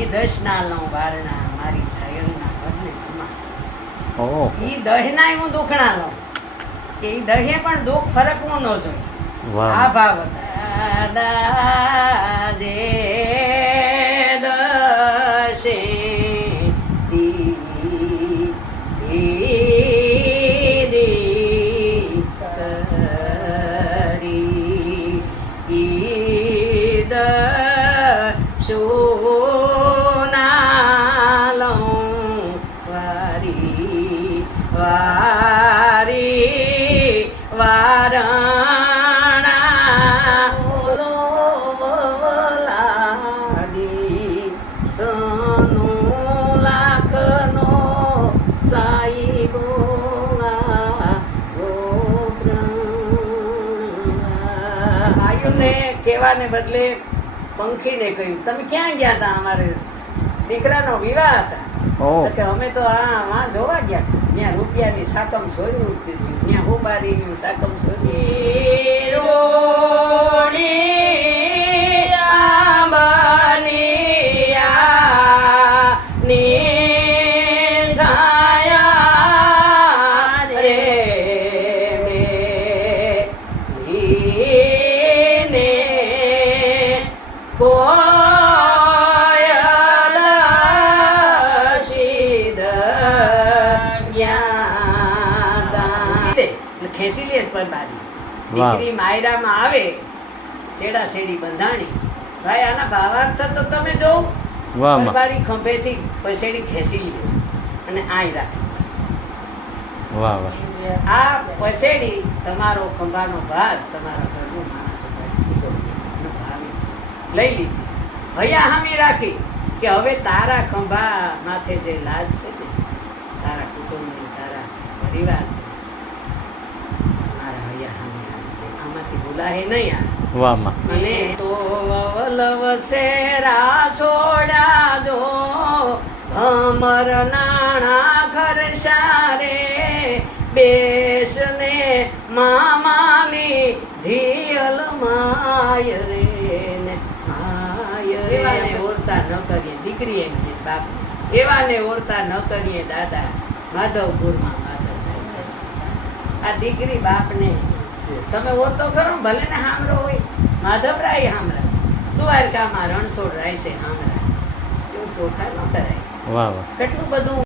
એ દશ ના લઉં વારણા મારી જાયણના ઘરને ધમા. ઓહો. ઈ દહના હું દુખણા લઉં કે ઈ દહે પણ દુઃખ ફરકવું ન જોઈએ. વાહ. આ ભાવ હતા. દાદા જે દશે દી દી દી કરી ઈ દશોના લઉં વારી વારી વારણા બોલો લાડી સનો લાખનો સાઈ બોલા આયુને કહેવાને બદલે પંખીને કહ્યું તમે ક્યાં ગયા હતા? અમારે દીકરાનો વિવાહ હતા. ઓહ. તો કે અમે તો આ જોવા ગયા ત્યાં રૂપિયાની સાકમ સોરી ઉઠતી હતી ત્યાં હોબારીની સાકમ સોરી રોડી આંબલિયા ની છાયા રે મેલીને કોયલ સીધ ખેંચી લે પર બારી દીકરી માયરામાં આવે છેડા છેડી બંધાણી. ભાઈ આના ભાવાર્થ તો તમે જો વાહ માં. પરબારી ખંભેથી પછેડી ખેંચી લે અને આઈ રાખે. વાહ વાહ. આ પછેડી તમારો ખંભાનો ભાર તમારા ઘરનું માણસ લઈ લીધી. ભૈયા હામી રાખી કે હવે તારા ખંભા માથે જે લાજ છે ને તારા કુટુંબની તારા પરિવાર મારા ભૈયા હામી આવી આમાંથી બોલાહે નહીં આ. વાહ માં. અને તો વલવ શેરા છોડા જો ભમર નાણા ઘર સારે બેસને મામાની ધિયલ માય રે ને માય રે. એવાને ઓળતા ન કરીએ દીકરી એમ કે બાપ એવાને ઓળતા ન કરીએ દાદા માધવપુરમાં માધવભાઈ સસ્તા. આ દીકરી બાપને તમે ઓળતો ખરો ભલે ને હામરો હોય માધવરાય હામરા છે દ્વારકામાં રણછોડ રાય છે હામરા એવું તોખા ન કરાય. વાહ વાહ. કેટલું બધું